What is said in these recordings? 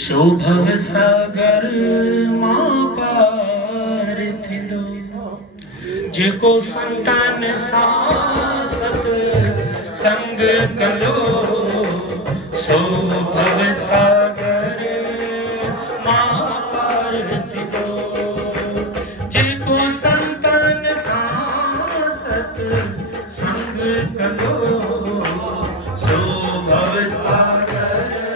शोभव सागर मां पार थींदो जेको संतान सां सत संग कंदो शोभव सागर मां पार थींदो जेको संतान सां सत संग कंदो शोभव सागर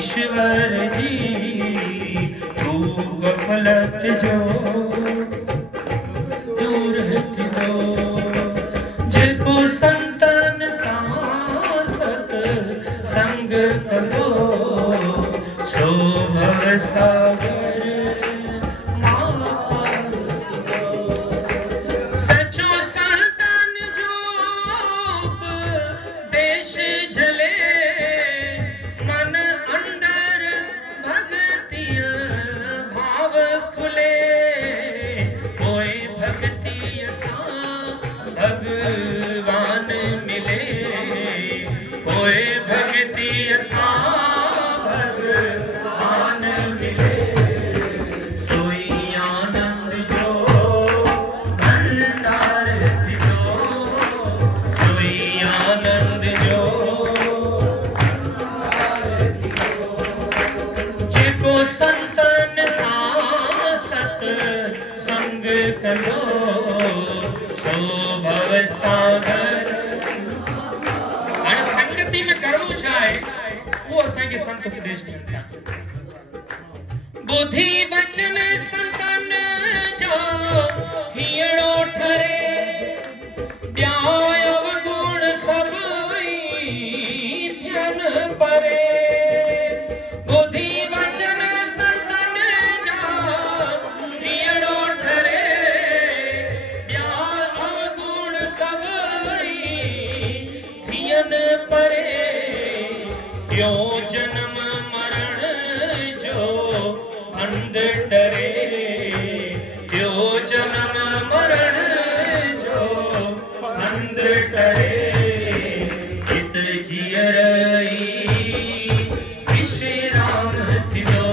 ईश्वर जी तू गफलत जो दूर थींदो जेको संतन सां सत संग कंदो शोभव सागर मां पार थींदो सचो संतन जो उपदेश झले मन अंदर भक्तिय भाव खुले कोई भक्तिय सां भगवान मिले कोई भक्तिय सां भगवान मिले सोई आनंद जो भंडार थींदो सोई आनंद जो जेको संतन सां सत संग कंदो शोभव सागर हाणे संगति में करणो छा आहे उहो असांखे संत उपदेश ॾियनि था बुद्धि वचन संतन जो हीअड़ो ठरे ॼायव गुण सभई थियनि परे बुद्धि वचन संतन जा हीअड़ो ठरे ॼायव गुण सभई थियनि परे ॿियो जन्म मरण जो अंध डरे ॿियो जन्म मरण जो अंध डरे हित जीअर विश्राम थींदो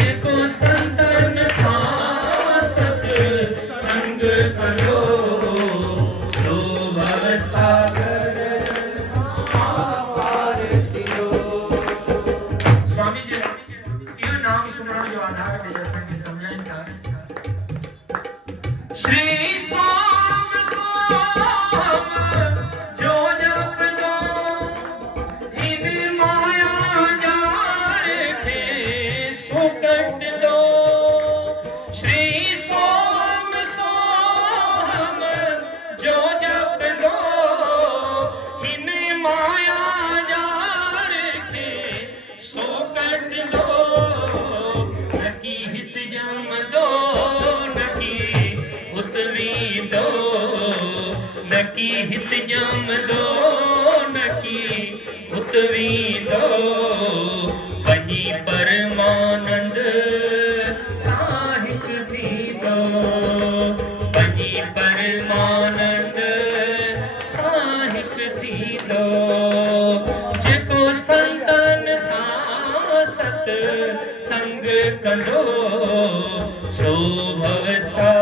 जेको संतन सां सत संग कंदो शोभव सागर स्वामी जी इहो नाम सुनण जो आधार ॾेई असांखे सम्झाइनि था श्री सोम सोम जो जपंदो हिन माया ॼाण खे सुकटंदो श्री सोम सोम जो जपंदो हिन माया ॼाण खे सुकटंदो नकी हित जमंदो नकी हुत वींदो नकी हित जमंदो नकी हुत वींदो वञी परमानंद साहिक थींदो वञी परमानंद साहिक थींदो जेको संतन सां सत संग कंदो शोभव सागर